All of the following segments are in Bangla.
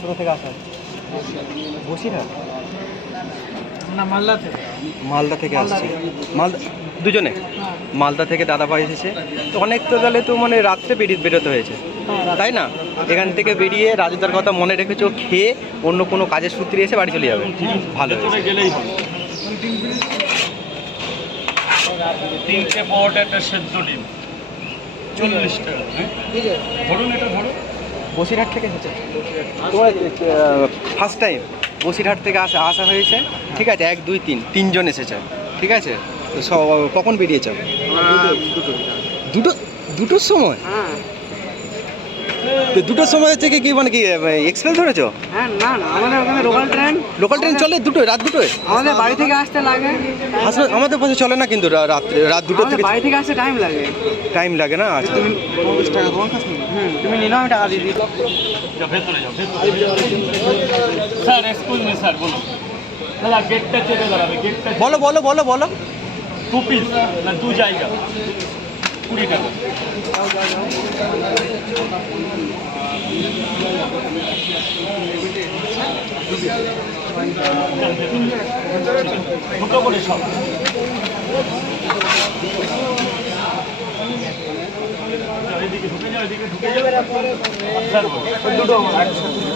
কোথা থেকে আসা বসিরহাট? না মালদা থেকে। মালদা থেকে আসছি। মালদা দুজনে? মালদা থেকে দাদা ভাই এসেছে। তো অনেক তো তাহলে তো মানে রাত্রে বেরিয়ে বেরোতে হয়েছে। তাই না? এখান থেকে বেরিয়ে রাজুদার কথা মনে রেখেছো খেয়ে অন্য কোনো কাজের সূত্রে এসে বাড়ি চলে যাবে। ভালো গেলেই তিনটে পাওয়াটা একটা সেদ্ধ ডিম। চল্লিশ টাকা হ্যাঁ? ধরুন এটা ধরুন। বসিরহাট থেকে এসেছে। তোমার ফার্স্ট টাইম বসিরহাট থেকে আসা আসা হয়েছে? ঠিক আছে এক দুই তিন তিনজন এসেছে। ঠিক আছে? তো কখন বেরিয়েছে দুটো দুটোর সময়? তো দুটোর সময় হচ্ছে কি কি মানে কি এক্সপ্রেস ধরেছো? হ্যাঁ না না আমাদের ওখানে লোকাল ট্রেন লোকাল ট্রেন চলে দুটোয় রাত দুটোয়? আমাদের বাড়ি থেকে আসতে লাগে। আসলে আমাদের পাশে চলে না কিন্তু রা- রাত্রে রাত দুটো থেকে বাড়ি থেকে আসতে টাইম লাগে। টাইম লাগে না? আচ্ছা। পঞ্চাশ টাকা তোমার কাছে? হুম তুমি নিলাম আমি টাকা দিয়ে দিই যা ভেতরে যাও ভেতরে স্যার এক্সকিউজ মি স্যার বলুন। দাদা গেটটা চেপে দাঁড়াবে গেটটা বলো বলো বলো বলো। দু পিস না দু জায়গা। কুড়ি টাকা। দুটো করে সব ঢুকে যাও ঢুকে যাও। দুটো আমার দু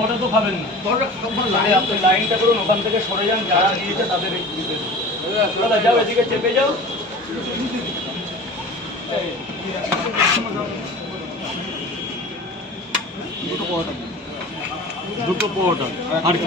ওটা তো খাবেন না। আপনি লাইনটা করুন ওখান থেকে সরে যান যারা দিয়েছে তাদের। দাদা যাও এদিকে চেপে যাও। দুটো পরোটা। আর কি?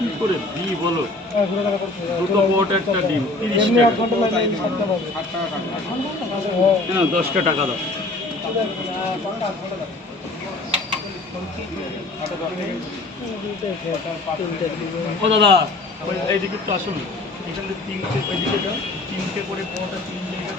কি করে দিই বলো? দুটো পরোটা একটা ডিম তিরিশ টাকা। হ্যাঁ দশটা টাকা দাও। ও দাদা এইদিকে একটু আসুন। এখান থেকে তিনটে ওইদিকে যাও। তিনটে করে পরোটা তিন জায়গা